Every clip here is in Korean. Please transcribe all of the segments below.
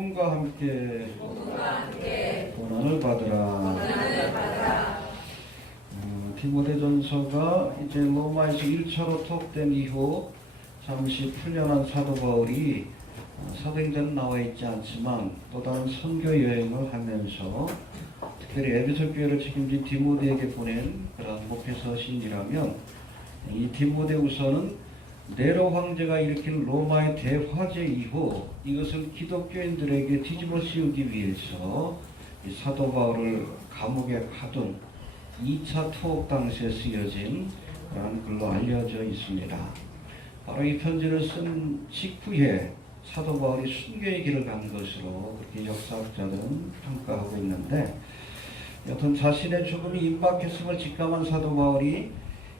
복음과 함께 고난을 받으라. 디모데전서가 이제 로마에서 1차로 투옥된 이후 잠시 풀려난 사도 바울이 사도행전은 나와 있지 않지만 또 다른 선교 여행을 하면서 특별히 에베소 교회를 책임진 디모데에게 보낸 그런 목회 서신이라면, 이 디모데후서는 네로 황제가 일으킨 로마의 대화재 이후 이것을 기독교인들에게 뒤집어 씌우기 위해서 이 사도 바울을 감옥에 가둔 2차 투옥 당시에 쓰여진 그런 글로 알려져 있습니다. 바로 이 편지를 쓴 직후에 사도 바울이 순교의 길을 간 것으로 그렇게 역사학자들은 평가하고 있는데, 여튼 자신의 죽음이 임박했음을 직감한 사도 바울이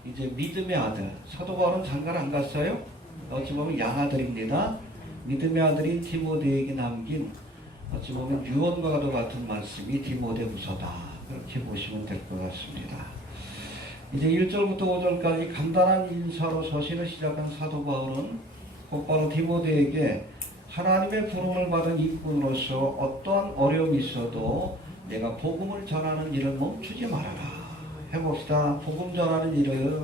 이제 믿음의 아들, 사도 바울은 장가를 안 갔어요? 어찌 보면 양아들입니다. 믿음의 아들인 디모데에게 남긴 어찌 보면 유언과도 같은 말씀이 디모데후서다, 그렇게 보시면 될 것 같습니다. 이제 1절부터 5절까지 간단한 인사로 서신을 시작한 사도 바울은 곧바로 디모데에게 하나님의 부름을 받은 일꾼으로서 어떠한 어려움이 있어도 내가 복음을 전하는 일을 멈추지 말아라. 해봅시다. 복음 전하는 일을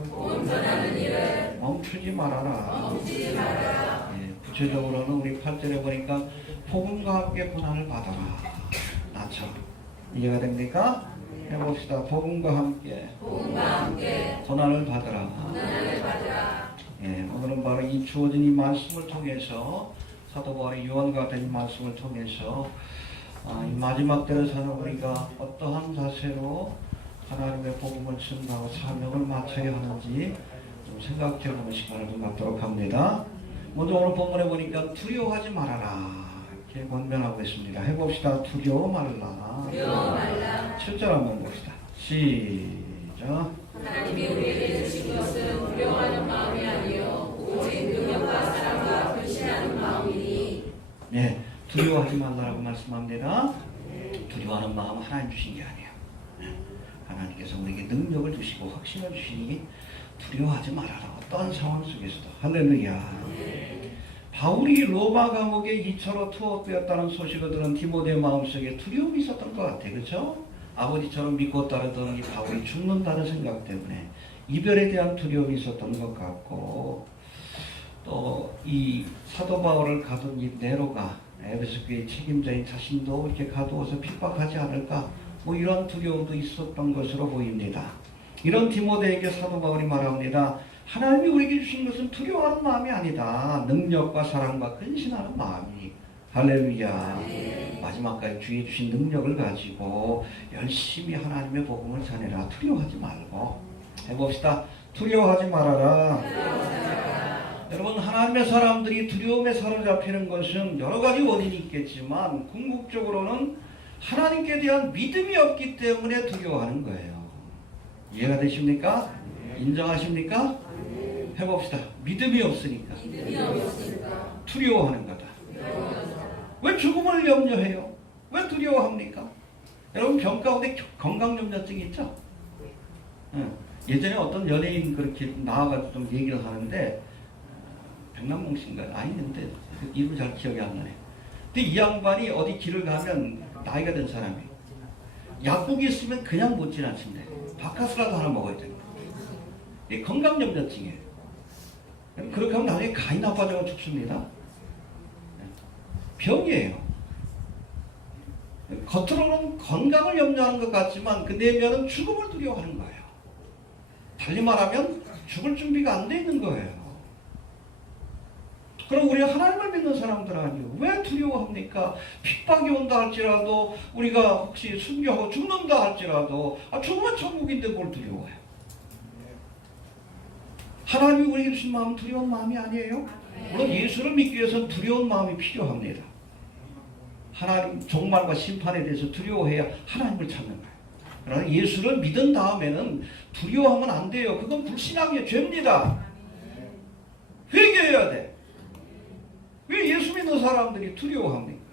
멈추지 말아라. 예, 구체적으로는 우리 8절에 보니까 복음과 함께 고난을 받아라. 나처럼. 이해가 됩니까? 해봅시다. 복음과 함께 고난을 받아라. 예, 오늘은 바로 이 주어진 이 말씀을 통해서, 사도 바울의 유언과 된 말씀을 통해서 이 마지막 때를 사는 우리가 어떠한 자세로 하나님의 복음을 증거하고 사명을 맡아야 하는지 좀 생각해보는 시간을 좀 갖도록 합니다. 먼저 오늘 본문에 보니까 두려워하지 말아라, 이렇게 권면하고 있습니다. 해봅시다. 두려워 말라. 7절 한번 봅시다. 시작. 하나님이 우리에게 주신 것은 두려워하는 마음이 아니요 오직 능력과 사랑과 근신하는 마음이니. 네, 두려워하지 말라라고 말씀합니다. 두려워하는 마음은 하나님 주신 게 아니에요. 하나님께서 우리에게 능력을 주시고 확신을 주시니 두려워하지 말아라. 어떠한 상황 속에서도. 할렐루야. 바울이 로마 감옥에 2차로 투옥되었다는 소식을 들은 디모데의 마음속에 두려움이 있었던 것 같아요. 그렇죠? 아버지처럼 믿고 따르던 이 바울이 죽는다는 생각 때문에 이별에 대한 두려움이 있었던 것 같고, 또 이 사도 바울을 가둔 이 네로가 에베소 교회 책임자인 자신도 이렇게 가두어서 핍박하지 않을까, 뭐 이런 두려움도 있었던 것으로 보입니다. 이런 디모데에게 사도 바울이 말합니다. 하나님이 우리에게 주신 것은 두려워하는 마음이 아니다. 능력과 사랑과 근신하는 마음이. 할렐루야. 마지막까지 주의 주신 능력을 가지고 열심히 하나님의 복음을 전해라. 두려워하지 말고. 해봅시다. 두려워하지 말아라. 여러분, 하나님의 사람들이 두려움에 사로잡히는 것은 여러 가지 원인이 있겠지만 궁극적으로는 하나님께 대한 믿음이 없기 때문에 두려워하는 거예요. 이해가 되십니까? 인정하십니까? 해봅시다. 믿음이 없으니까 두려워하는 거다. 왜 죽음을 염려해요? 왜 두려워합니까? 여러분, 병 가운데 건강염려증이 있죠? 예전에 어떤 연예인 그렇게 나와가지고 좀 얘기를 하는데, 백남봉 씨인가? 아니는데 이름 잘 기억이 안 나네. 근데 이 양반이 어디 길을 가면, 나이가 된 사람이 약국이 있으면 그냥 못 지나친대. 바카스라도 하나 먹어야 됩니다. 건강염려증이에요. 그렇게 하면 나중에 간이 나빠져서 죽습니다. 병이에요. 겉으로는 건강을 염려하는 것 같지만 그 내면은 죽음을 두려워하는 거예요. 달리 말하면 죽을 준비가 안 돼 있는 거예요. 그럼 우리가 하나님을 믿는 사람들 아니에요. 왜 두려워합니까? 핍박이 온다 할지라도, 우리가 혹시 순교하고 죽는다 할지라도, 죽으면 천국인데 뭘 두려워해요? 하나님이 우리에게 주신 마음은 두려운 마음이 아니에요. 물론 예수를 믿기 위해서는 두려운 마음이 필요합니다. 하나님 종말과 심판에 대해서 두려워해야 하나님을 찾는 거예요. 그러나 예수를 믿은 다음에는 두려워하면 안 돼요. 그건 불신앙의 죄입니다. 회개해야 돼. 왜 예수 믿는 사람들이 두려워합니까?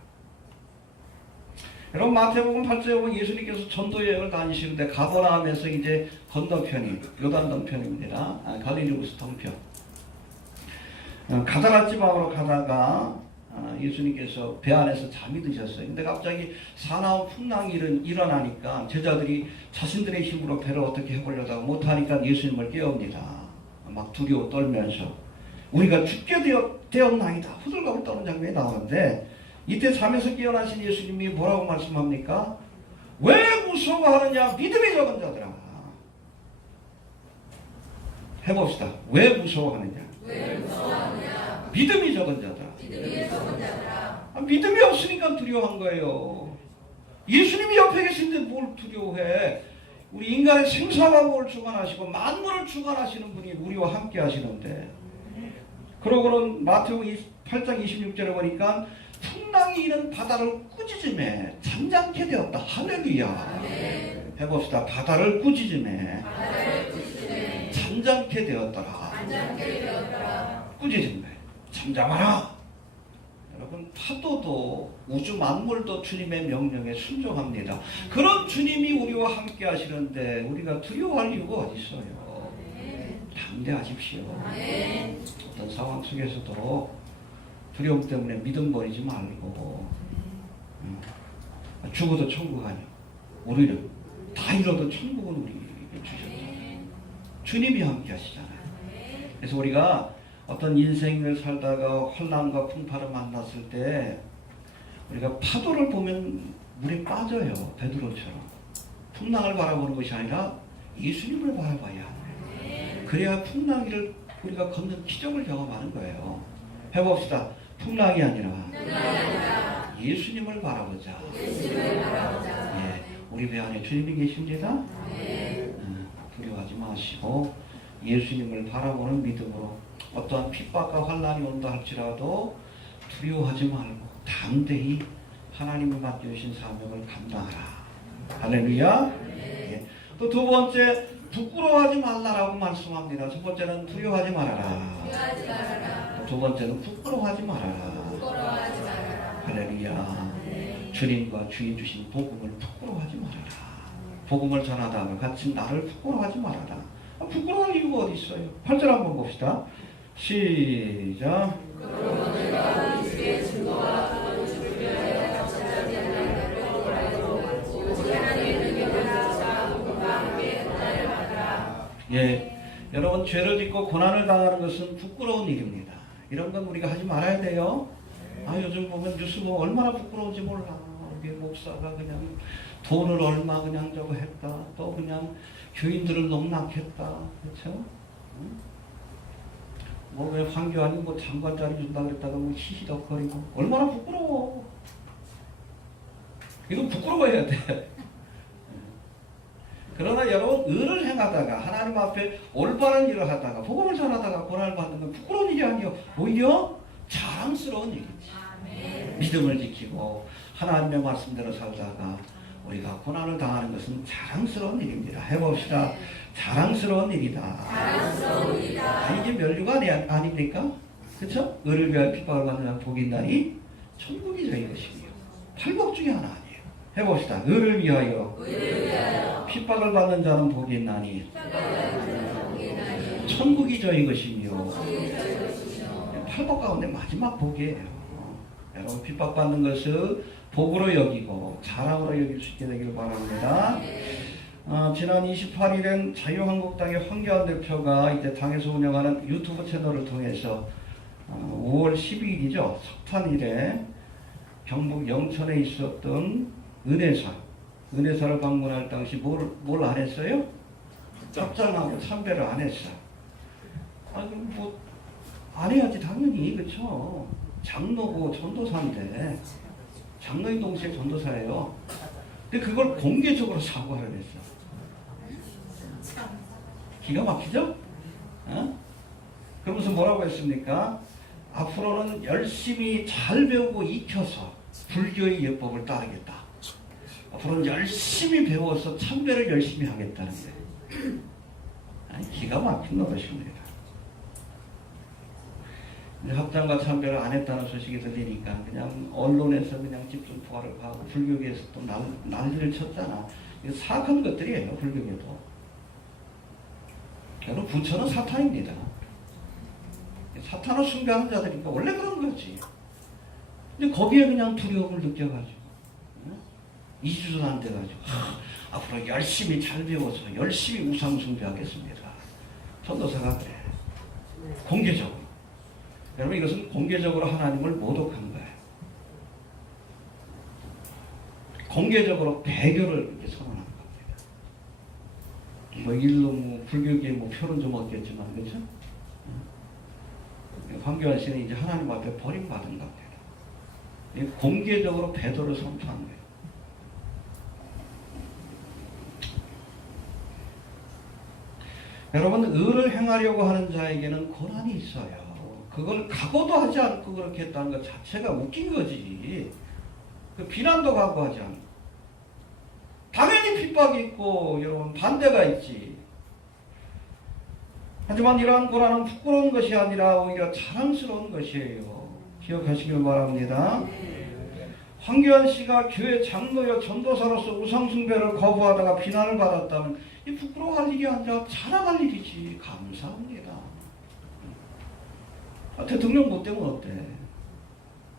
여러분, 마태복음 8장에 보면 예수님께서 전도여행을 다니시는데 가버나움에서 이제 건너편이 요단 동편입니다. 갈릴리 우스 동편. 가다라 지방으로 가다가 예수님께서 배 안에서 잠이 드셨어요. 근데 갑자기 사나운 풍랑이 일어나니까 제자들이 자신들의 힘으로 배를 어떻게 해보려다가 못하니까 예수님을 깨웁니다. 막 두려워 떨면서 우리가 죽게 되었나이다. 호들갑을 떠는 장면이 나오는데 이때 잠에서 깨어나신 예수님이 뭐라고 말씀합니까? 왜 무서워하느냐? 믿음이 적은 자들아. 해봅시다. 왜 무서워하느냐? 믿음이 적은 자들아. 믿음이 없으니까 두려워한 거예요. 예수님이 옆에 계신데 뭘 두려워해? 우리 인간의 생사화복을 주관하시고 만물을 주관하시는 분이 우리와 함께 하시는데, 그러고는 마태복음 8장 26절에 보니까 풍랑이 이는 바다를 꾸짖음에 잠잠케 되었다. 할렐루야. 해봅시다. 바다를 꾸짖음에 잠잠케 되었더라. 꾸짖음에 잠잠하라. 여러분, 파도도 우주 만물도 주님의 명령에 순종합니다. 그런 주님이 우리와 함께 하시는데 우리가 두려워할 이유가 어디 있어요? 담대하십시오. 어떤 상황 속에서도 두려움 때문에 믿음 버리지 말고, 죽어도 천국 아니요. 우리는 다 잃어도 천국은 우리에게 주셨잖아요. 주님이 함께 하시잖아요. 그래서 우리가 어떤 인생을 살다가 환난과 풍파를 만났을 때 우리가 파도를 보면 물에 빠져요. 베드로처럼. 풍랑을 바라보는 것이 아니라 예수님을 바라봐야 해요. 그래야 풍랑을 우리가 걷는 기적을 경험하는 거예요. 해봅시다. 풍랑이 아니라 예수님을 바라보자. 예, 우리 배 안에 주님이 계십니다. 두려워하지 마시고 예수님을 바라보는 믿음으로 어떠한 핍박과 환난이 온다 할지라도 두려워하지 말고 담대히 하나님을 맡겨주신 사명을 감당하라. 할렐루야. 예. 또 두 번째, 부끄러워하지 말라라고 말씀합니다. 첫 번째는 두려워하지 말아라. 또 두 번째는 부끄러워하지 말아라. 할렐루야. 주님과 주인 주신 복음을 부끄러워하지 말아라. 복음을 전하다가 같이 나를 부끄러워하지 말아라. 부끄러워할 이유가 어디 있어요? 8절 한번 봅시다. 시작. 예, 여러분, 죄를 짓고 고난을 당하는 것은 부끄러운 일입니다. 이런 건 우리가 하지 말아야 돼요. 요즘 보면 뉴스 보면 얼마나 부끄러운지 몰라. 우리 목사가 그냥 돈을 얼마 그냥 저거 했다. 또 그냥 교인들을 농락했다. 그렇죠? 뭐 왜 황교안이 뭐 장관 자리 준다 그랬다가 뭐 히히덕거리고 얼마나 부끄러워. 이거 부끄러워해야 돼. 그러나 여러분, 의를 행하다가 하나님 앞에 올바른 일을 하다가 복음을 전하다가 고난을 받는 건 부끄러운 일이 아니요, 오히려 자랑스러운 일이지. 믿음을 지키고 하나님의 말씀대로 살다가 우리가 고난을 당하는 것은 자랑스러운 일입니다. 해봅시다. 자랑스러운 일이다. 이게 면류가 아닙니까? 그렇죠? 의를 위하여 핍박을 받는 자는 복이 있나니 천국이 저희 것이며. 팔복 중에 하나 아니에요. 해봅시다. 의를 위하여 핍박을 받는 자는 복이 있나니 천국이 저희 것이며. 팔복 가운데 마지막 복이에요. 여러분, 핍박받는 것을 복으로 여기고 자랑으로 여길 수 있게 되기를 바랍니다. 지난 28일엔 자유한국당의 황교안 대표가 이제 당에서 운영하는 유튜브 채널을 통해서 5월 12일이죠. 석탄일에 경북 영천에 있었던 은혜사를 방문할 당시 뭘 안 했어요? 합장하고 참배를 안 했어. 뭐 안 해야지 당연히. 그렇죠? 장로고 전도사인데, 장로인 동시에 전도사예요. 근데 그걸 공개적으로 사과를 했어. 기가 막히죠? 그러면서 뭐라고 했습니까? 앞으로는 열심히 잘 배우고 익혀서 불교의 예법을 따르겠다. 앞으로는 열심히 배워서 참배를 열심히 하겠다는데, 기가 막힌 노릇입니다. 합장과 참배를 안 했다는 소식이 들리니까 그냥 언론에서 그냥 집중 포화를 하고 불교계에서 또 난리를 쳤잖아. 이거 사악한 것들이에요. 불교계도. 여러분, 부처는 사탄입니다. 사탄을 숭배하는 자들이니까 원래 그런 거지. 근데 거기에 그냥 두려움을 느껴가지고 2주도 안 돼가지고 앞으로 열심히 잘 배워서 열심히 우상 숭배하겠습니다. 전도사가 그래. 공개적으로. 여러분 이것은 공개적으로 하나님을 모독한 거예요. 공개적으로 배교를 이렇게 선언한 겁니다. 뭐 일로 뭐 불교계의 뭐 표는 좀 얻겠지만 그렇죠? 황교안 씨는 이제 하나님 앞에 버림받은 겁니다. 공개적으로 배도를 선포한 거예요. 여러분 의를 행하려고 하는 자에게는 고난이 있어요. 그걸 각오도 하지 않고 그렇게 했다는 것 자체가 웃긴 거지. 그 비난도 각오하지 않고. 당연히 핍박이 있고 여러분 반대가 있지. 하지만 이러한 고난은 부끄러운 것이 아니라 오히려 자랑스러운 것이에요. 기억하시길 바랍니다. 황교안 씨가 교회 장로여 전도사로서 우상숭배를 거부하다가 비난을 받았다면 이 부끄러워할 일이 아니라 자랑할 일이지. 감사합니다. 대통령 못 되면 어때?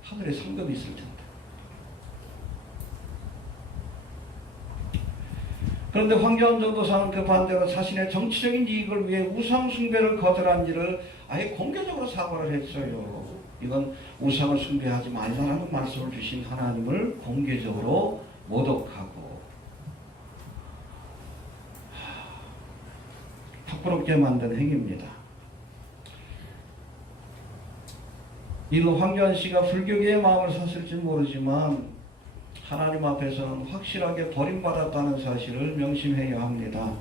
하늘에 상급이 있을 텐데. 그런데 황교안 전도사는 그 반대로 자신의 정치적인 이익을 위해 우상숭배를 거절한 일을 아예 공개적으로 사과를 했어요. 이건 우상을 숭배하지 말라는 말씀을 주신 하나님을 공개적으로 모독하고 부끄럽게 만든 행위입니다. 이로 황교안 씨가 불교계의 마음을 샀을지 모르지만 하나님 앞에서는 확실하게 버림받았다는 사실을 명심해야 합니다.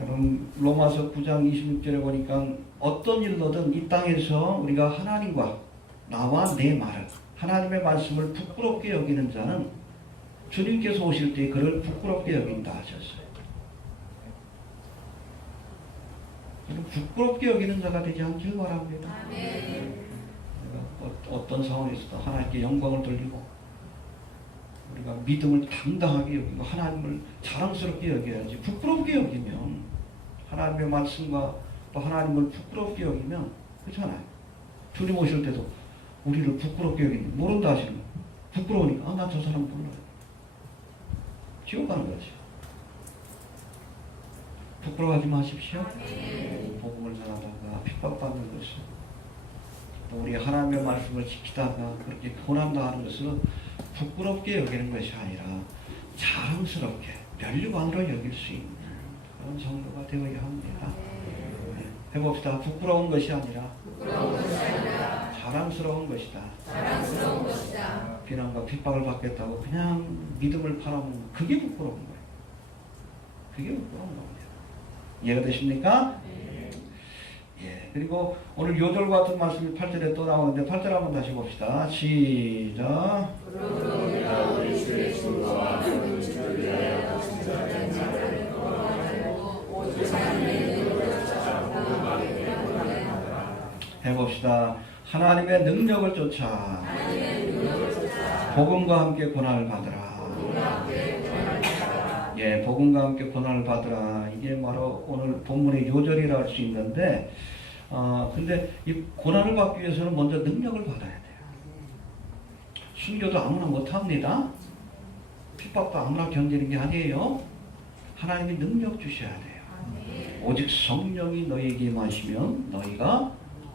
여러분 로마서 9장 26절에 보니까 어떤 일로든 이 땅에서 우리가 하나님과 나와 내 말을 하나님의 말씀을 부끄럽게 여기는 자는 주님께서 오실 때 그를 부끄럽게 여긴다 하셨어요. 부끄럽게 여기는 자가 되지 않길 바랍니다. 어떤 상황에서도 하나님께 영광을 돌리고 우리가 믿음을 당당하게 여기고 하나님을 자랑스럽게 여겨야지. 부끄럽게 여기면 하나님의 말씀과 또 하나님을 부끄럽게 여기면 그렇잖아요. 주님 오실 때도 우리를 부끄럽게 여기는 모른다 하시는 거예요. 부끄러우니까 나 저 사람 몰라요. 지옥 가는 거지. 부끄러워하지 마십시오. 복음을 전하다가 핍박받는 것을 또 우리 하나님의 말씀을 지키다가 그렇게 고난당하는 것을 부끄럽게 여기는 것이 아니라 자랑스럽게 면류관으로 여길 수 있는 그런 성도가 되어야 합니다. 해봅시다. 부끄러운 것이 아니라 자랑스러운 것이다. 비난과 핍박을 받겠다고 그냥 믿음을 팔아먹는 그게 부끄러운 거예요. 그게 부끄러운 겁니다. 이해가 되십니까? 예. 그리고 오늘 요절 같은 말씀이 8절에 또 나오는데 8절 한번 다시 봅시다. 시작. 해봅시다. 하나님의 능력을 쫓아 복음과 함께 고난을 받으라. 예, 복음과 함께 고난을 받으라. 이게 바로 오늘 본문의 요절이라 할 수 있는데, 근데 이 고난을 받기 위해서는 먼저 능력을 받아야 돼요. 순교도 아무나 못합니다. 핍박도 아무나 견디는 게 아니에요. 하나님이 능력 주셔야 돼요. 오직 성령이 너희에게 임하시면 너희가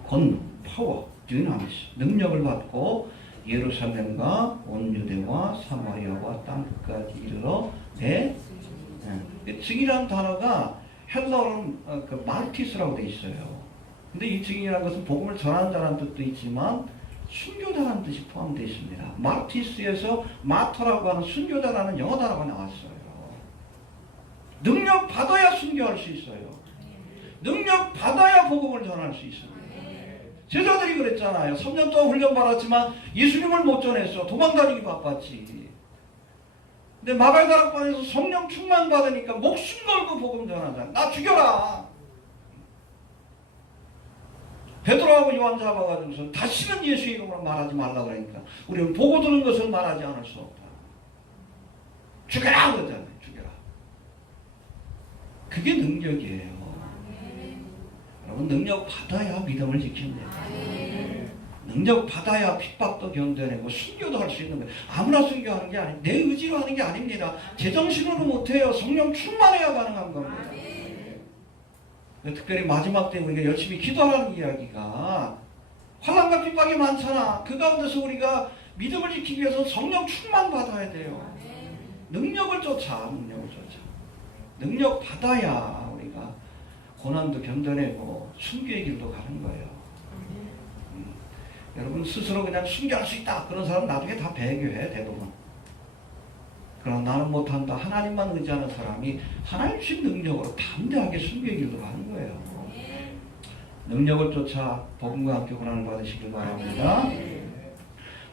권능, 파워, dynamis, 능력을 받고 예루살렘과 온 유대와 사마리아와 땅 끝까지 이르러 증이라는 단어가 헬라어로는 그 마르티스라고 되어 있어요. 근데 이 증이라는 것은 복음을 전하는 자라는 뜻도 있지만 순교자라는 뜻이 포함되어 있습니다. 마르티스에서 마터라고 하는 순교자라는 영어 단어가 나왔어요. 능력 받아야 순교할 수 있어요. 능력 받아야 복음을 전할 수 있습니다. 제자들이 그랬잖아요. 3년 동안 훈련 받았지만 예수님을 못 전했어. 도망다니기 바빴지. 근데 마갈다락방에서 성령 충만 받으니까 목숨 걸고 복음 전하자. 나 죽여라. 베드로하고 요한 잡아가지고서 다시는 예수 이름으로 말하지 말라 그러니까 우리는 보고 들은 것을 말하지 않을 수 없다. 죽여라 그러잖아요. 죽여라. 그게 능력이에요. 여러분 능력 받아야 믿음을 지킵니다. 능력 받아야 핍박도 견뎌내고 순교도 할 수 있는 거예요. 아무나 순교하는 게 아니에요. 내 의지로 하는 게 아닙니다. 제정신으로 못해요. 성령 충만해야 가능한 겁니다. 특별히 마지막 때 우리가 열심히 기도하는 이야기가 환난과 핍박이 많잖아. 그 가운데서 우리가 믿음을 지키기 위해서 성령 충만 받아야 돼요. 능력을 쫓아. 능력 받아야 우리가 고난도 견뎌내고 순교의 길도 가는 거예요. 여러분 스스로 그냥 순교할 수 있다 그런 사람 나중에 다 배교해 대부분. 그러나 나는 못한다 하나님만 의지하는 사람이 하나님 주신 능력으로 담대하게 순교의 길도 가는 거예요. 능력을 쫓아 복음과 함께 고난을 받으시길 바랍니다.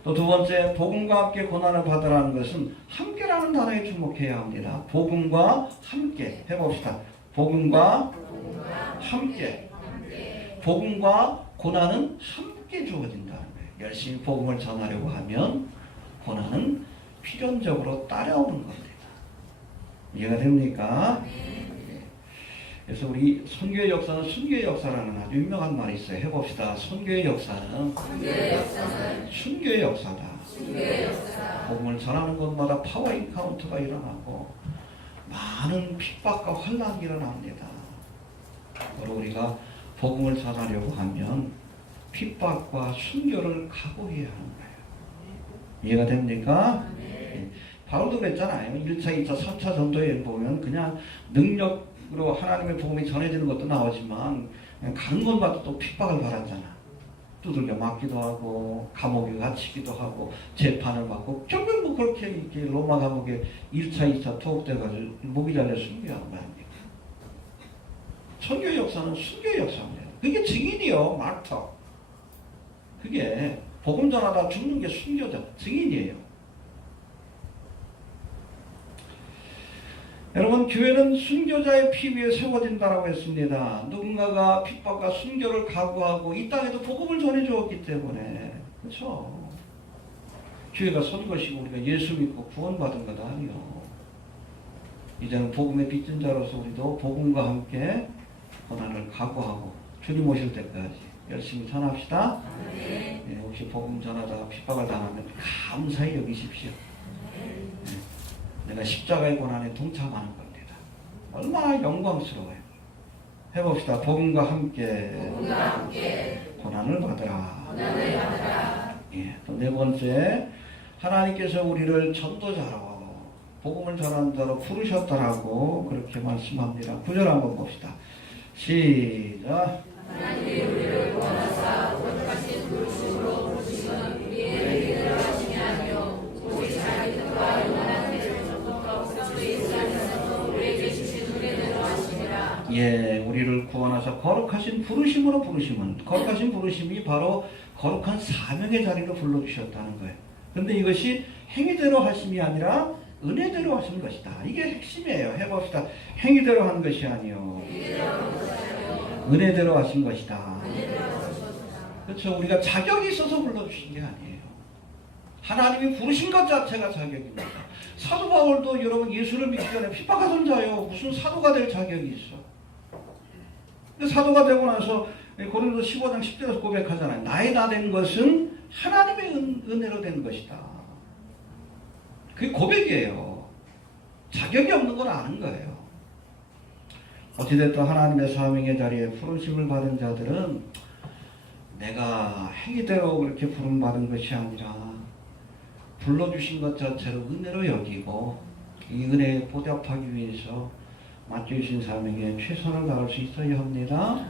또 두 번째, 복음과 함께 고난을 받으라는 것은 함께라는 단어에 주목해야 합니다. 복음과 함께 해봅시다. 복음과 함께. 복음과 고난은 함께 주어진다는 거예요. 열심히 복음을 전하려고 하면 고난은 필연적으로 따라오는 겁니다. 이해가 됩니까? 그래서 우리 선교의 역사는 순교의 역사라는 아주 유명한 말이 있어요. 해봅시다. 선교의 역사는 순교의 역사다. 복음을 전하는 곳마다 파워 인카운트가 일어나고 많은 핍박과 환난이 일어납니다. 바로 우리가 복음을 전하려고 하면 핍박과 순교를 각오해야 하는 거예요. 이해가 됩니까? 바울도 그랬잖아요. 1차, 2차, 3차 전도에 보면 그냥 능력으로 하나님의 복음이 전해지는 것도 나오지만 그냥 가는 곳마다 또 핍박을 받았잖아. 두들겨 맞기도 하고 감옥에 갇히기도 하고 재판을 받고 결국 뭐 그렇게 이렇게 로마 감옥에 1차, 2차 투옥돼가지고 목이 잘려 순교한 거 아닙니까? 선교의 역사는 순교의 역사입니다. 그게 증인이요. 마르터. 그게 복음 전하다 죽는 게 순교자 증인이에요. 여러분 교회는 순교자의 피 위에 세워진다라고 했습니다. 누군가가 핍박과 순교를 각오하고 이 땅에도 복음을 전해주었기 때문에 그렇죠. 교회가 선 것이고 우리가 예수 믿고 구원받은 것 아니요. 이제는 복음의 빚진 자로서 우리도 복음과 함께 고난을 각오하고 주님 오실 때까지 열심히 전합시다. 네, 혹시 복음 전하다가 핍박을 당하면 감사히 여기십시오. 내가 십자가의 고난에 동참하는 겁니다. 얼마나 영광스러워요. 해봅시다. 복음과 함께 고난을 받으라. 예, 또 네 번째, 하나님께서 우리를 전도자로 복음을 전하는 자로 부르셨다라고 그렇게 말씀합니다. 9절 한번 봅시다. 시작. 하나님이 우리를 구원하사 거룩하신 부르심으로 부르시는 우리의 리더를 하심이 아니요 오직 자기 뜻과 영원한 대를 전도하고 그리스도의 있지 않으셔서 우리에게 주신 은혜대로 하심이라. 예, 우리를 구원하사 거룩하신 부르심으로 부르심은 거룩하신 부르심이 바로 거룩한 사명의 자리로 불러주셨다는 거예요. 그런데 이것이 행위대로 하심이 아니라 은혜대로 하신 것이다. 이게 핵심이에요. 해봅시다. 행위대로 하는 것이 아니요 은혜대로 하신 것이다. 그렇죠. 우리가 자격이 있어서 불러주신 게 아니에요. 하나님이 부르신 것 자체가 자격입니다. 사도 바울도 여러분 예수를 믿기 전에 핍박하던 자예요. 무슨 사도가 될 자격이 있어. 근데 사도가 되고 나서 고린도 15장 10절에서 고백하잖아요. 나의 나 된 것은 하나님의 은혜로 된 것이다. 그게 고백이에요. 자격이 없는 걸 아는 거예요. 어찌됐든 하나님의 사명의 자리에 부르심을 받은 자들은 내가 행위대로 그렇게 부름받은 것이 아니라 불러주신 것 자체로 은혜로 여기고 이 은혜에 보답하기 위해서 맡겨주신 사명에 최선을 다할 수 있어야 합니다.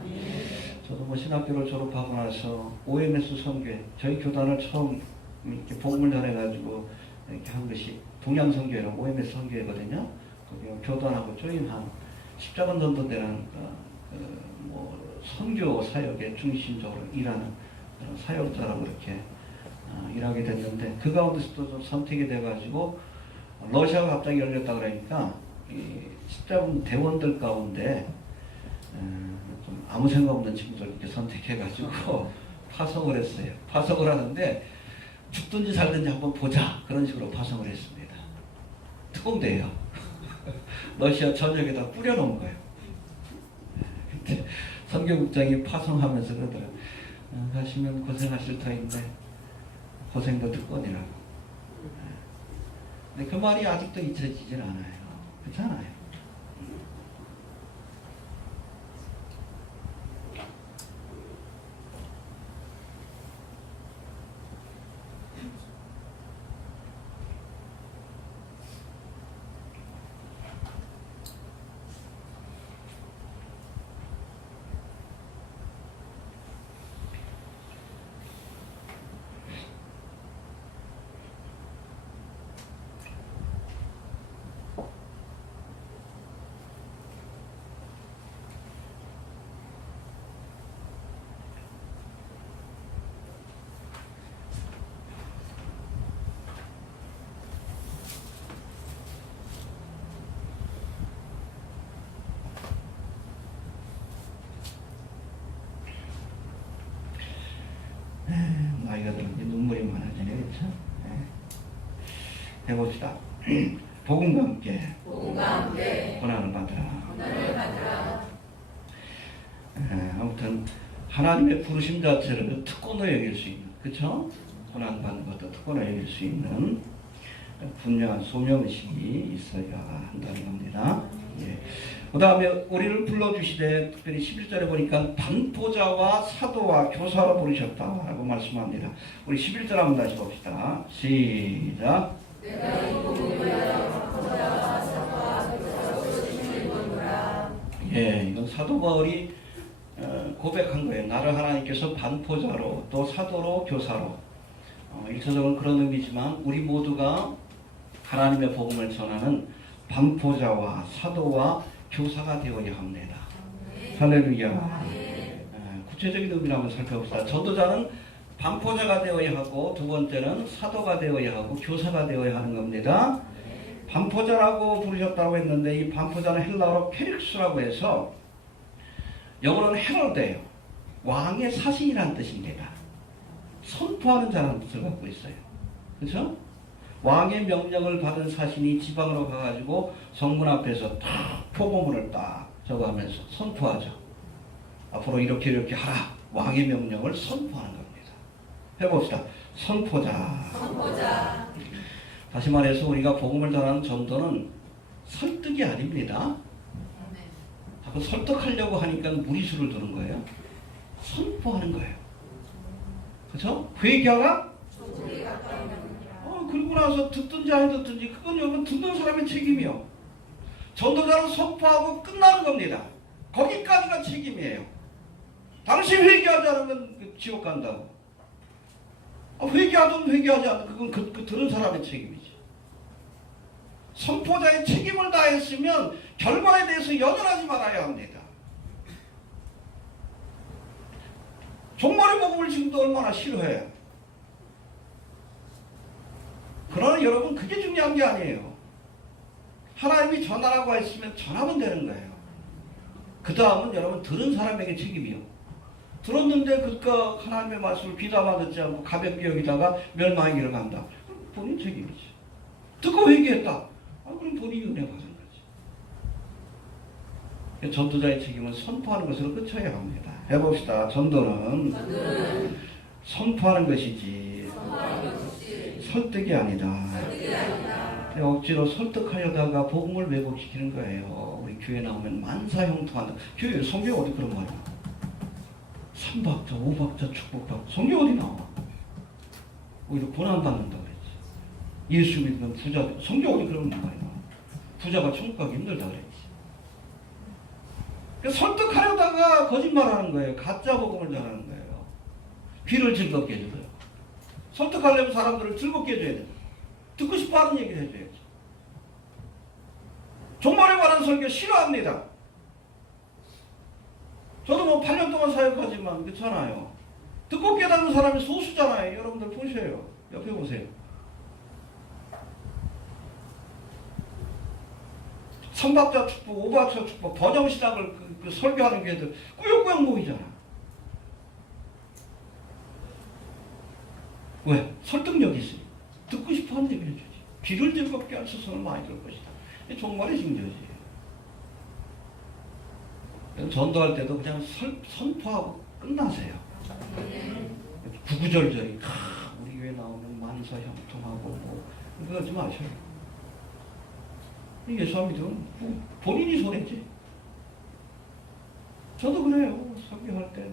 저도 뭐 신학교를 졸업하고 나서 OMS 선교회, 저희 교단을 처음 이렇게 복음을 전해가지고 이렇게 한 것이 동양선교회라고 OMS 선교회거든요. 거기 교단하고 조인한 십자군 전도대라는 뭐 선교 사역의 중심적으로 일하는 그런 사역자라고 이렇게 일하게 됐는데 그 가운데서도 좀 선택이 돼가지고 러시아가 갑자기 열렸다 그러니까 이 십자군 대원들 가운데 좀 아무 생각 없는 친구들 이렇게 선택해가지고 파송을 했어요. 파송을 하는데 죽든지 살든지 한번 보자 그런 식으로 파송을 했습니다. 특공대예요. 러시아 전역에다 뿌려놓은 거예요. 근데 선교국장이 파송하면서 그러더라고요. 가시면 고생하실 터인데 고생도 특권이라고. 근데 그 말이 아직도 잊혀지질 않아요. 그렇잖아요. 나이가 들면 눈물이 많아지네, 그렇죠? 해봅시다. 복음과 함께 고난을 받으라. 아무튼 하나님의 부르심 자체를 특권으로 여길 수 있는, 그렇죠? 고난 받는 것도 특권으로 여길 수 있는 분명한 소명의식이 있어야 한다는 겁니다. 예. 그 다음에 우리를 불러주시되 특별히 11절에 보니까 반포자와 사도와 교사로 부르셨다라고 말씀합니다. 우리 11절 한번 다시 봅시다. 시작. 내가 이 복음을 위하여 반포자와 사도와 교사로 부르심을 입었노라. 예, 이건 사도 바울이 고백한 거예요. 나를 하나님께서 반포자로 또 사도로 교사로. 일차적으로 그런 의미지만 우리 모두가 하나님의 복음을 전하는 반포자와 사도와 교사가 되어야 합니다. 할렐루야. 구체적인 의미를 한번 살펴봅시다. 전도자는 반포자가 되어야 하고 두 번째는 사도가 되어야 하고 교사가 되어야 하는 겁니다. 반포자라고 부르셨다고 했는데 이 반포자는 헬라어로 페릭스라고 해서 영어로는 헤럴드예요. 왕의 사신이라는 뜻입니다. 선포하는 자라는 뜻을 갖고 있어요. 그렇죠? 왕의 명령을 받은 사신이 지방으로 가가지고 성문 앞에서 딱 포고문을 딱 적어하면서 선포하죠. 앞으로 이렇게 하라. 왕의 명령을 선포하는 겁니다. 해봅시다. 선포자. 다시 말해서 우리가 복음을 전하는 전도는 설득이 아닙니다. 자꾸 설득하려고 하니까 무리수를 두는 거예요. 선포하는 거예요. 그렇죠? 회개하라? 그리고 나서 듣든지 안 듣든지 그건 여러분 듣는 사람의 책임이요. 전도자는 선포하고 끝나는 겁니다. 거기까지가 책임이에요. 당신 회개하지 않으면 지옥 간다고. 회개하든 회개하지 않든 그건 그 들은 사람의 책임이지. 선포자의 책임을 다했으면 결과에 대해서 연연하지 말아야 합니다. 종말의 복음을 지금도 얼마나 싫어해요. 그러나 여러분 그게 중요한 게 아니에요. 하나님이 전하라고 했으면 전하면 되는 거예요. 그 다음은 여러분 들은 사람에게 책임이요. 들었는데 그니까 하나님의 말씀을 귀담아 듣지 않고 가볍게 여기다가 멸망의 길을 간다. 그럼 본인 책임이지. 듣고 회개했다. 그럼 본인이 은혜 받은 거지. 전도자의 책임은 선포하는 것으로 그쳐야 합니다. 해봅시다. 전도는 선포하는 것이지 설득이 아니다. 억지로 설득하려다가 복음을 왜곡시키는 거예요. 우리 교회 나오면 만사형통한다. 교회 성경 어디 그런 말이야? 3박자, 5박자 축복받고 성경 어디 나와? 오히려 고난받는다고 그랬지. 예수 믿으면 부자, 성경 어디 그런 말이야? 부자가 천국 가기 힘들다 그랬지. 설득하려다가 거짓말하는 거예요. 가짜 복음을 전하는 거예요. 귀를 즐겁게 해줘요. 설득하려면 사람들을 즐겁게 해줘야 돼요. 듣고 싶어하는 얘기를 해줘야지. 종말에 관한 설교 싫어합니다. 저도 뭐 8년 동안 사역하지만 그렇잖아요. 듣고 깨닫는 사람이 소수잖아요. 여러분들 보세요. 옆에 보세요. 3박자 축복, 5박자 축복, 번영신학을 그 설교하는 교회들 꾸역꾸역 모이잖아. 왜? 설득력이 있으니. 듣고 싶어하는 얘기를 해주지. 귀를 즐겁게 할 수선을 많이 들 것이다. 이게 종말의 징조지. 전도할 때도 그냥 선포하고 끝나세요. 구구절절히 우리 교회 나오면 만사형통하고 뭐 그러지 마셔요. 예수 안 믿으면 본인이 손해지. 저도 그래요. 설교할 때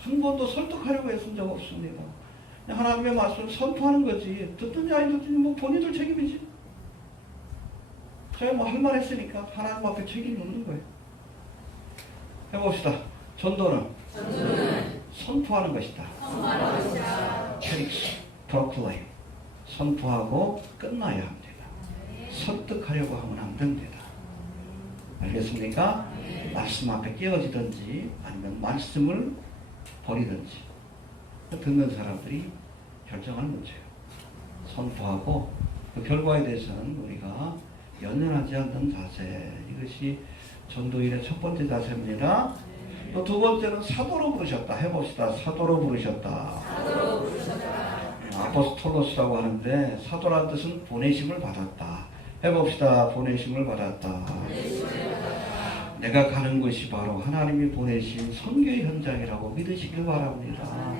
한 번도 설득하려고 애쓴 적 없습니다. 그냥 하나님의 말씀을 선포하는 거지. 듣든지 안 듣든지 뭐 본인들 책임이지. 제가 뭐 할 말 했으니까 하나님 앞에 책임 묻는 거예요. 해봅시다. 전도는 선포하는 것이다. Preach, proclaim. 선포하고 끝나야 합니다. 설득하려고 하면 안 됩니다. 알겠습니까? 말씀 앞에 깨어지든지 아니면 말씀을 버리든지 듣는 사람들이 결정할 문제예요. 선포하고 그 결과에 대해서는 우리가 연연하지 않는 자세, 이것이 전도인의 첫 번째 자세입니다. 또 두 번째는 사도로 부르셨다. 해봅시다. 사도로 부르셨다. 아포스톨로스라고 하는데 사도란 뜻은 보내심을 받았다. 해봅시다. 보내심을 받았다. 내가 가는 곳이 바로 하나님이 보내신 선교의 현장이라고 믿으시길 바랍니다.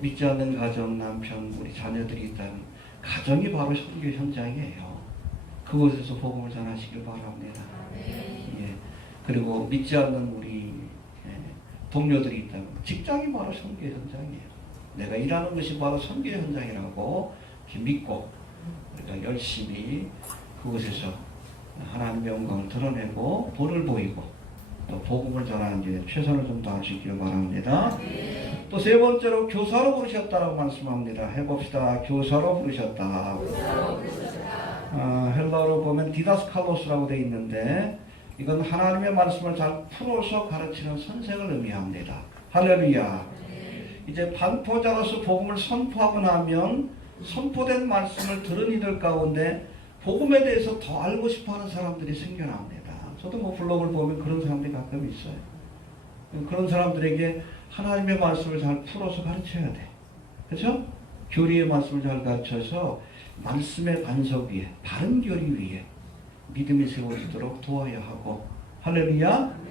믿지 않는 가정, 남편, 우리 자녀들이 있다면 가정이 바로 선교 현장이에요. 그곳에서 복음을 전하시길 바랍니다. 예. 그리고 믿지 않는 우리 동료들이 있다면 직장이 바로 선교 현장이에요. 내가 일하는 것이 바로 선교 현장이라고 믿고 우리가 열심히 그곳에서 하나님의 영광을 드러내고 본을 보이고 또 복음을 전하는 데 최선을 좀 다하시길 바랍니다. 또 세 번째로 교사로 부르셨다라고 말씀합니다. 해봅시다. 교사로 부르셨다. 헬라어로 보면 디다스칼로스라고 되어 있는데 이건 하나님의 말씀을 잘 풀어서 가르치는 선생을 의미합니다. 할렐루야. 이제 반포자로서 복음을 선포하고 나면 선포된 말씀을 들은 이들 가운데 복음에 대해서 더 알고 싶어하는 사람들이 생겨납니다. 저도 뭐 블로그를 보면 그런 사람들이 가끔 있어요. 그런 사람들에게 하나님의 말씀을 잘 풀어서 가르쳐야 돼. 그렇죠? 교리의 말씀을 잘 가르쳐서 말씀의 반석 위에, 바른 교리 위에 믿음이 세워지도록 도와야 하고, 할렐루야.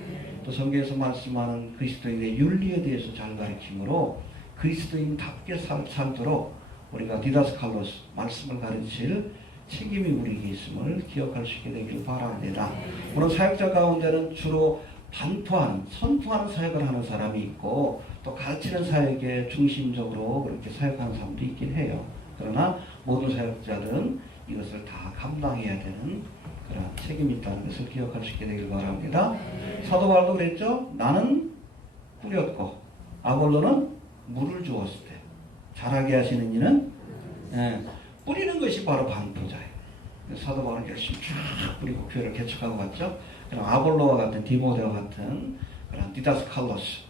또 성경에서 말씀하는 그리스도인의 윤리에 대해서 잘 가르침으로 그리스도인답게 살도록 우리가 디다스칼로스, 말씀을 가르칠 책임이 우리에게 있음을 기억할 수 있게 되길 바랍니다. 물론 사역자 가운데는 주로 반포하는, 선포하는 사역을 하는 사람이 있고 또 가르치는 사역에 중심적으로 그렇게 사역하는 사람도 있긴 해요. 그러나 모든 사역자들은 이것을 다 감당해야 되는 그런 책임이 있다는 것을 기억할 수 있게 되길 바랍니다. 사도 바울도 그랬죠. 나는 뿌렸고 아볼로는 물을 주었을 때 자라게 하시는 이는 뿌리는 것이 바로 반포자예요. 사도 바울은 열심히 쫙 뿌리고 교회를 개척하고 갔죠. 그럼 아볼로와 같은 디모데와 같은 그런 디다스칼로스,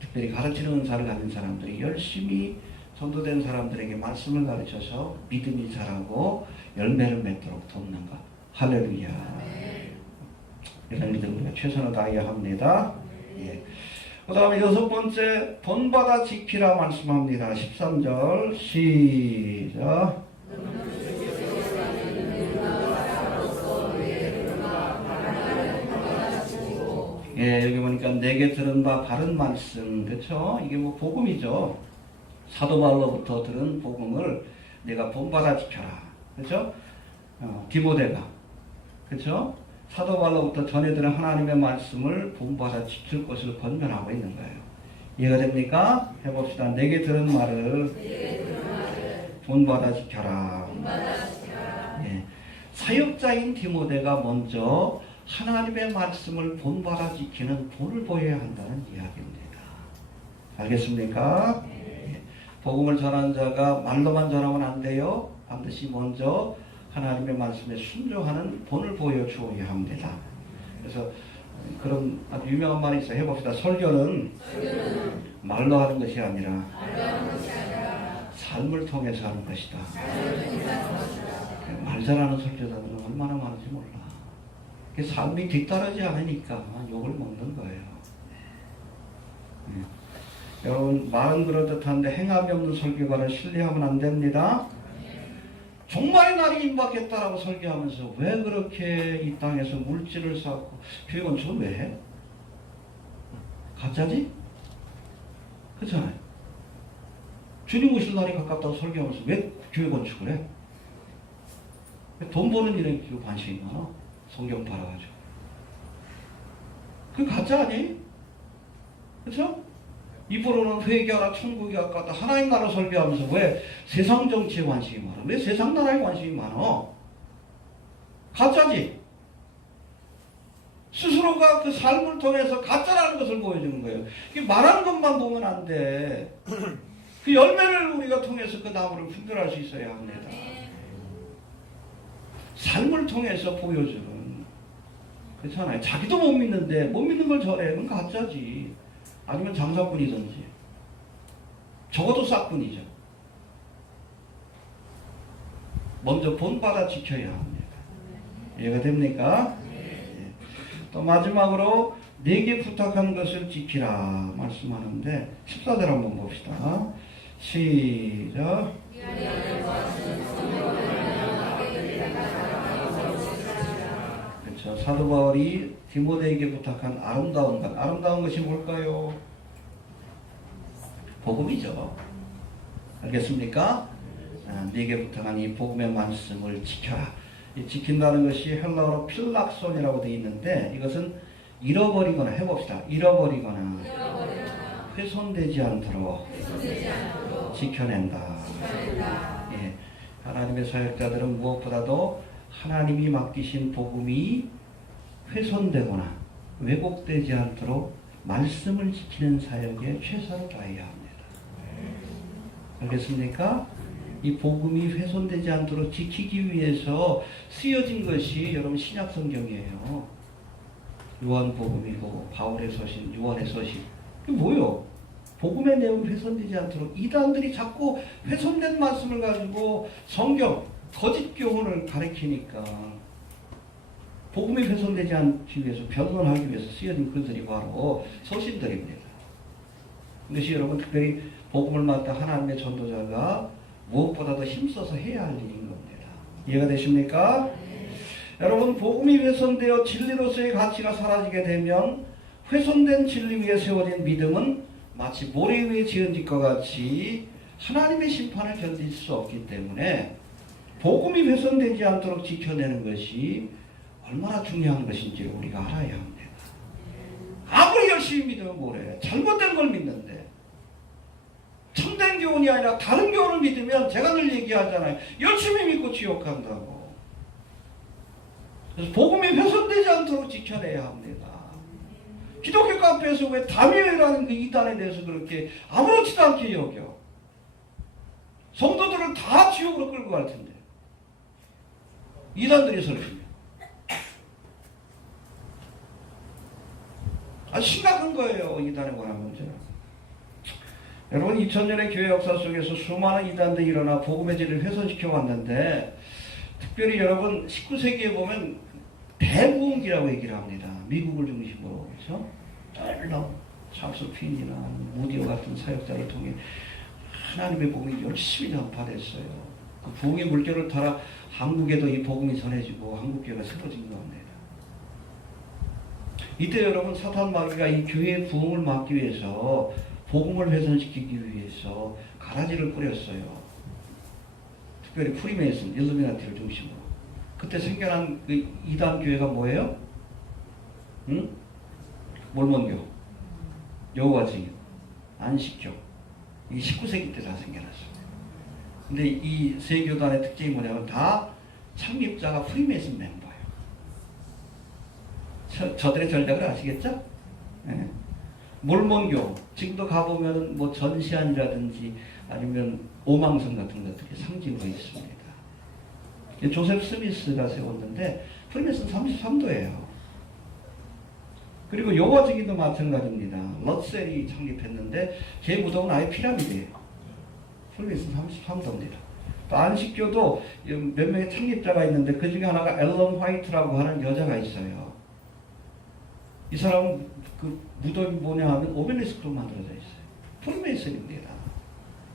특별히 가르치는 은사를 가진 사람들이 열심히 전도된 사람들에게 말씀을 가르쳐서 믿음이 자라고 열매를 맺도록 돕는 것. 할렐루야. 이런 일들 우리가 최선을 다해야 합니다. 예. 그 다음에 여섯 번째, 본받아 지키라 말씀합니다. 13절 시작. 예, 여기 보니까 내게 들은 바 바른 말씀, 그렇죠? 이게 뭐 복음이죠. 사도 바울로부터 들은 복음을 내가 본받아 지켜라, 그렇죠? 디모데가, 그렇죠? 사도 바울로부터 전해 들은 하나님의 말씀을 본받아 지킬 것을 권면하고 있는 거예요. 이해가 됩니까? 해봅시다. 내게 들은 말을 본받아 지켜라. 예. 사역자인 디모데가 먼저 하나님의 말씀을 본받아 지키는 본을 보여야 한다는 이야기입니다. 알겠습니까? 예. 복음을 전하는 자가 말로만 전하면 안 돼요. 반드시 먼저 하나님의 말씀에 순종하는 본을 보여주어야 합니다. 그래서 그런 아주 유명한 말이 있어요. 해봅시다. 설교는 말로 하는 것이 아니라 삶을 통해서 하는 것이다. 말 잘하는 설교자들은 얼마나 많은지 몰라. 삶이 뒤따르지 않으니까 욕을 먹는 거예요. 여러분, 말은 그럴듯한데 행함이 없는 설교가를 신뢰하면 안 됩니다. 종말의 날이 임박했다라고 설교하면서 왜 그렇게 이 땅에서 물질을 쌓고 교육은 저 왜 해? 가짜지? 그렇잖아요. 주님 오실 날이 가깝다고 설교하면서 왜 교회 건축을 해? 왜 돈 버는 일에 관심이 많아? 성경 팔아가지고. 그 가짜 아니? 그렇죠? 입으로는 회개하라 천국이 가깝다 하나님 나라 설교하면서 왜 세상 정치에 관심이 많아? 왜 세상 나라에 관심이 많아? 가짜지. 스스로가 그 삶을 통해서 가짜라는 것을 보여주는 거예요. 말하는 것만 보면 안 돼. 그 열매를 우리가 통해서 그 나무를 분별할 수 있어야 합니다. 삶을 통해서 보여주는. 그렇잖아요. 자기도 못 믿는데 못 믿는 걸 전해. 그건 가짜지. 아니면 장사꾼이든지. 적어도 싹꾼이죠. 먼저 본받아 지켜야 합니다. 이해가 됩니까? 또 마지막으로 내게 부탁한 것을 지키라 말씀하는데 14절 한번 봅시다. 시작. 그렇죠. 사도 바울이 디모데에게 부탁한 아름다운 것. 아름다운 것이 뭘까요? 복음이죠. 알겠습니까? 네게 부탁한 이 복음의 말씀을 지켜라. 이 지킨다는 것이 헬라어로 필락손이라고 되어 있는데 이것은 잃어버리거나 해봅시다. 잃어버리거나 훼손되지 않도록 지켜낸다. 예, 하나님의 사역자들은 무엇보다도 하나님이 맡기신 복음이 훼손되거나 왜곡되지 않도록 말씀을 지키는 사역에 최선을 다해야 합니다. 알겠습니까? 이 복음이 훼손되지 않도록 지키기 위해서 쓰여진 것이 여러분 신약 성경이에요. 요한복음이고 바울의 서신, 요한의 서신. 이게 뭐예요? 복음의 내용이 훼손되지 않도록 이단들이 자꾸 훼손된 말씀을 가지고 성경, 거짓 교훈을 가르치니까 복음이 훼손되지 않기 위해서 변론하기 위해서 쓰여진 글들이 바로 서신들입니다. 이것이 여러분 특별히 복음을 맡다 하나님의 전도자가 무엇보다도 힘써서 해야 할 일인 겁니다. 이해가 되십니까? 여러분 복음이 훼손되어 진리로서의 가치가 사라지게 되면 훼손된 진리 위에 세워진 믿음은 마치 모래 위에 지은 집과 같이 하나님의 심판을 견딜 수 없기 때문에 복음이 훼손되지 않도록 지켜내는 것이 얼마나 중요한 것인지 우리가 알아야 합니다. 아무리 열심히 믿으면 뭐래? 잘못된 걸 믿는데 참된 교훈이 아니라 다른 교훈을 믿으면 제가 늘 얘기하잖아요. 열심히 믿고 지옥 간다고. 그래서 복음이 훼손되지 않도록 지켜내야 합니다. 기독교 카페에서 왜 다미엘이라는 그 이단에 대해서 그렇게 아무렇지도 않게 여겨? 성도들을 다 지옥으로 끌고 갈 텐데. 이단들이 설립니다. 심각한 거예요. 이단에 관한 문제는. 여러분 2000년의 교회 역사 속에서 수많은 이단들이 일어나 복음의 질을 훼손시켜 왔는데 특별히 여러분 19세기에 보면 대부흥기라고 얘기를 합니다. 미국을 중심으로. 그렇죠? 찰스 핀이나 무디오 같은 사역자를 통해 하나님의 복음이 열심히 전파됐어요. 그 부흥의 물결을 따라 한국에도 이 복음이 전해지고 한국교회가 세워진 겁니다. 이때 여러분 사탄 마귀가 이 교회의 부흥을 막기 위해서 복음을 훼손시키기 위해서 가라지를 뿌렸어요. 특별히 프리메이슨, 일루미나티를 중심으로. 그때 생겨난 그 이단 교회가 뭐예요? 응? 몰몬교, 여호와 증인, 안식교. 이 19세기 때 다 생겨났어요. 근데 이 세 교단의 특징이 뭐냐면 다 창립자가 프리메이슨 멤버예요. 저들의 전략을 아시겠죠? 네. 몰몬교, 지금도 가보면 뭐 전시안이라든지 아니면 오망성 같은 것들이 상징으로 있습니다. 조셉 스미스가 세웠는데 프리메이슨 33도예요. 그리고 여호와 증인도 마찬가지입니다. 럿셀이 창립했는데 걔 무덤은 아예 피라미드예요. 프리메이슨 33도입니다. 또 안식교도 몇 명의 창립자가 있는데 그 중에 하나가 앨런 화이트라고 하는 여자가 있어요. 이 사람은 그 무덤이 뭐냐 하면 오벨리스크로 만들어져 있어요. 프리메이슨입니다.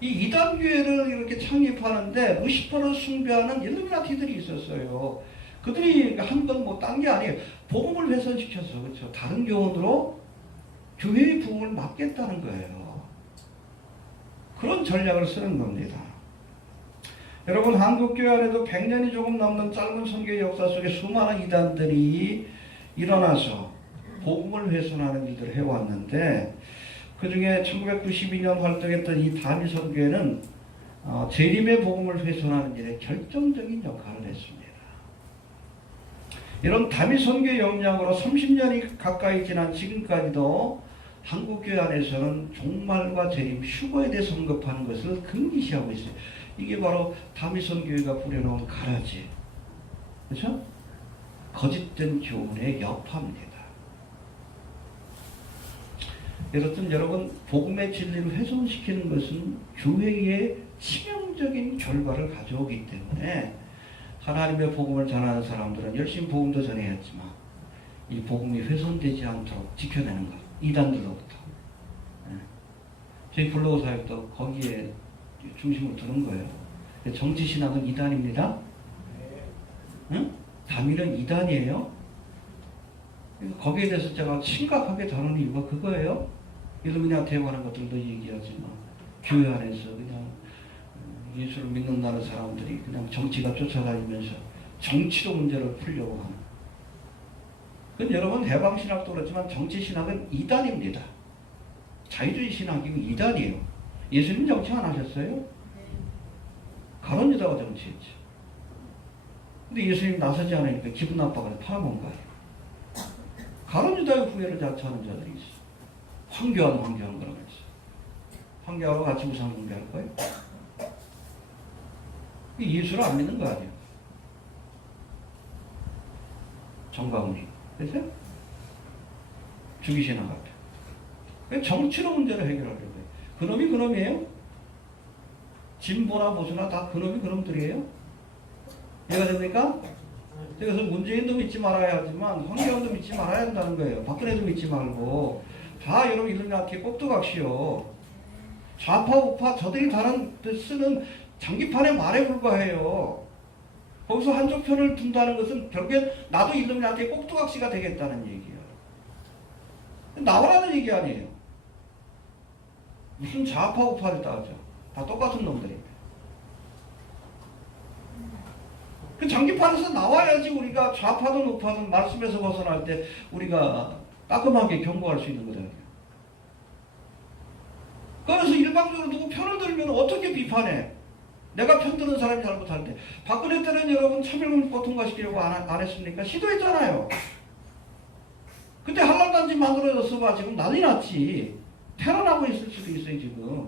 이 이단교회를 이렇게 창립하는데 루시퍼를 숭배하는 일루미나티들이 있었어요. 그들이 한 건 뭐 딴 게 아니에요. 복음을 훼손시켜서 그렇죠. 다른 교훈으로 교회의 부흥을 막겠다는 거예요. 그런 전략을 쓰는 겁니다. 여러분, 한국교회 안에도 100년이 조금 넘는 짧은 선교의 역사 속에 수많은 이단들이 일어나서 복음을 훼손하는 일들을 해왔는데, 그 중에 1992년 활동했던 이 다미 선교회는 재림의 복음을 훼손하는 일에 결정적인 역할을 했습니다. 이런 다미 선교의 영향으로 30년이 가까이 지난 지금까지도 한국교회 안에서는 종말과 재림, 휴거에 대해 언급하는 것을 금기시하고 있어요. 이게 바로 다미 선교회가 뿌려놓은 가라지, 그렇죠? 거짓된 교훈의 여파입니다. 여튼 여러분, 복음의 진리를 훼손시키는 것은 교회에 치명적인 결과를 가져오기 때문에 하나님의 복음을 전하는 사람들은 열심히 복음도 전해야지만 이 복음이 훼손되지 않도록 지켜내는 것, 이단들로부터. 저희 블로그 사역도 거기에 중심을 두는 거예요. 정치신학은 이단입니다. 응? 다미는 이단이에요. 거기에 대해서 제가 심각하게 다루는 이유가 그거예요. 이루미나 대화하는 것들도 얘기하지만 교회 안에서 그냥 예수를 믿는다는 사람들이 그냥 정치가 쫓아다니면서 정치로 문제를 풀려고 하는. 그건 여러분, 해방신학도 그렇지만 정치신학은 이단입니다. 자유주의 신학이고 이단이에요. 예수님 정치 안 하셨어요? 가론 유다가 정치했죠. 근데 예수님 나서지 않으니까 기분 나빠가지고 팔아먹은 거예요. 가론 유다의 후예를 자처하는 자들이 있어. 황교안 그러면서. 황교안하고 같이 우상 공개할 거예요? 예수를 안 믿는 거 아니에요? 정광훈이. 그래서 죽이시나 같아요. 정치로 문제를 해결하려고 해요. 그놈이 그놈이에요? 진보나 보수나 다 그놈이 그놈들이에요? 이해가 됩니까? 그래서 문재인도 믿지 말아야 하지만 황교안도 믿지 말아야 한다는 거예요. 박근혜도 믿지 말고 다 여러분 이름나게 꼭두각시요. 좌파 우파 저들이 다른 쓰는 장기판의 말에 불과해요. 거기서 한쪽 편을 둔다는 것은 결국엔 나도 이름나게 꼭두각시가 되겠다는 얘기예요. 나오라는 얘기 아니에요. 무슨 좌파 우파를 따져. 다 똑같은 놈들입니다. 그 장기판에서 나와야지 우리가 좌파든 우파든 말씀에서 벗어날 때 우리가 따끔하게 경고할 수 있는 거잖아요. 그래서 일방적으로 누구 편을 들면 어떻게 비판해? 내가 편드는 사람이 잘못할 때. 박근혜 때는 여러분 참여정부 통과시키려고 안 했습니까? 시도했잖아요. 그때 한랄단지 만들어졌어 봐. 지금 난리 났지. 테러나고 있을 수도 있어요 지금.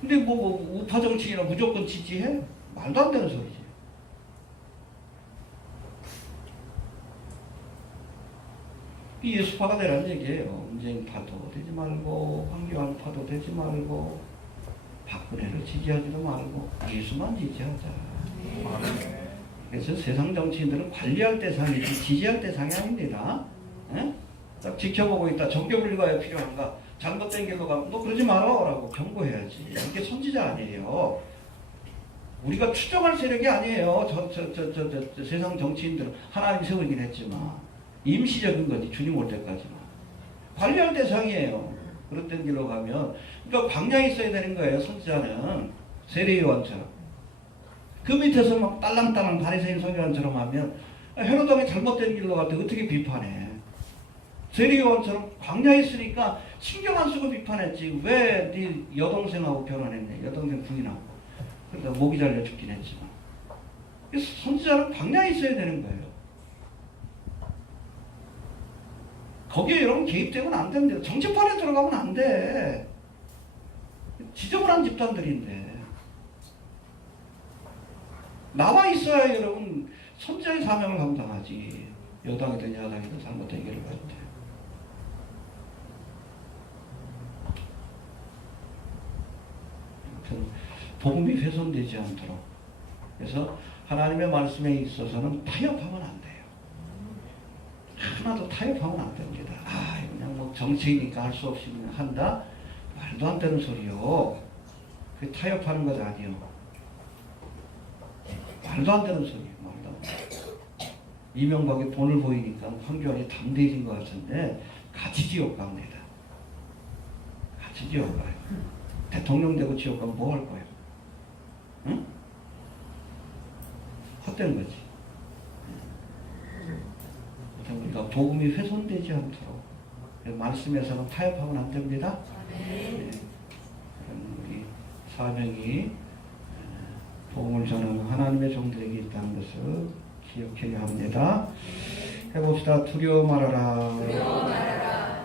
근데 뭐 우파 정치인이나 무조건 지지해? 말도 안 되는 소리지. 이 예수파가 되라는 얘기예요. 문재인파도 되지 말고 황교안파도 되지 말고 박근혜를 지지하지도 말고 예수만 지지하자. 그래서 세상 정치인들은 관리할 대상이지 지지할 대상이 아닙니다. 에? 딱 지켜보고 있다. 정교분리가 필요한가? 잘못된 길로 가면 너 그러지 마라 라고 경고해야지. 이게 선지자 아니에요. 우리가 추정할 세력이 아니에요. 세상 정치인들은 하나님 세우긴 했지만 임시적인 거지. 주님 올 때까지만. 관리할 대상이에요. 그런 길로 가면. 그러니까 방향이 있어야 되는 거예요. 선지자는. 세례요한처럼. 그 밑에서 막 딸랑딸랑 바리새인 선지자처럼 하면 헤로당이 잘못된 길로 갈 때 어떻게 비판해. 세례요한처럼 광야에 있으니까 신경 안 쓰고 비판했지. 왜 네 여동생하고 결혼했네. 여동생 부인하고. 그러니까 목이 잘려 죽긴 했지만. 그래서 선지자는 광야에 있어야 되는 거예요. 거기에 여러분 개입되면 안 됩니다. 정치판에 들어가면 안 돼. 지저분한 집단들인데. 나와 있어야 여러분 선지자의 사명을 감당하지. 여당이든 야당이든 잘못된 길을 갈 때. 복음이 훼손되지 않도록. 그래서 하나님의 말씀에 있어서는 타협하면 안 돼요. 하나도 타협하면 안 됩니다. 아, 그냥 뭐 정치이니까 할 수 없이 그냥 한다? 말도 안 되는 소리요. 그게 타협하는 것 아니요. 말도 안 되는 소리예요. 말도 안 돼. 이명박이 본을 보이니까 황교안이 담대해진 것 같은데 같이 지옥 갑니다. 같이 지옥 가요. 대통령 되고 지옥 가면 뭐 할 거예요? 응? 헛된 거지. 우리가 복음이 훼손되지 않도록 말씀에서는 타협하면 안 됩니다. 네. 우리 사명이 복음을 전하는 하나님의 종들에게 있다는 것을 기억해야 합니다. 해봅시다. 두려워 말아라.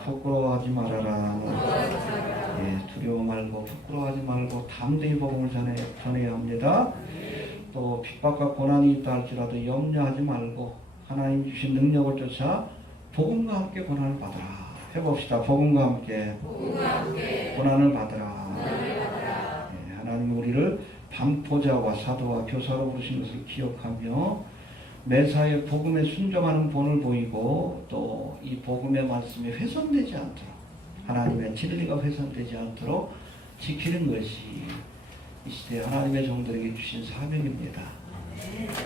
부끄러워하지 말아라. 예, 두려워 말고 부끄러워하지 말고 담대히 복음을 전해야 합니다. 또 핍박과 고난이 있다 할지라도 염려하지 말고 하나님 주신 능력을 쫓아 복음과 함께 고난을 받아라. 해봅시다. 복음과 함께 고난을 받아라. 예, 하나님 우리를 방포자와 사도와 교사로 부르신 것을 기억하며 매사에 복음에 순종하는 본을 보이고 또 이 복음의 말씀이 훼손되지 않도록 하나님의 진리가 훼손되지 않도록 지키는 것이 이 시대 하나님의 종들에게 주신 사명입니다.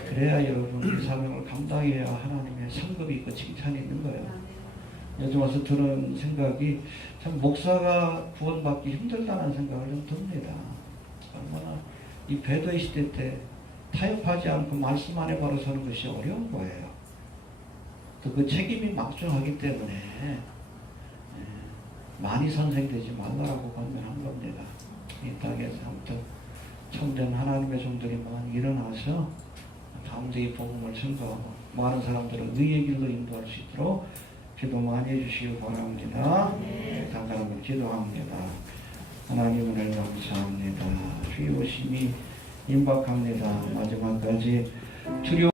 그래야 여러분 이 사명을 감당해야 하나님의 상급이 있고 칭찬이 있는 거예요. 요즘 와서 드는 생각이 참 목사가 구원받기 힘들다는 생각을 좀 듭니다. 얼마나 이 배도의 시대 때 타협하지 않고 말씀 안에 바로 서는 것이 어려운 거예요. 또 그 책임이 막중하기 때문에 많이 선생되지 말라고 권면한 겁니다. 이 땅에서 아무튼 참된 하나님의 종들이 많이 일어나서 담대히 복음을 전가하고 많은 사람들을 의의 길로 인도할 수 있도록 기도 많이 해주시기 바랍니다. 간단하게 기도합니다. 하나님 은혜를 감사합니다. 주의 오심이 임박합니다. 마지막까지 두려워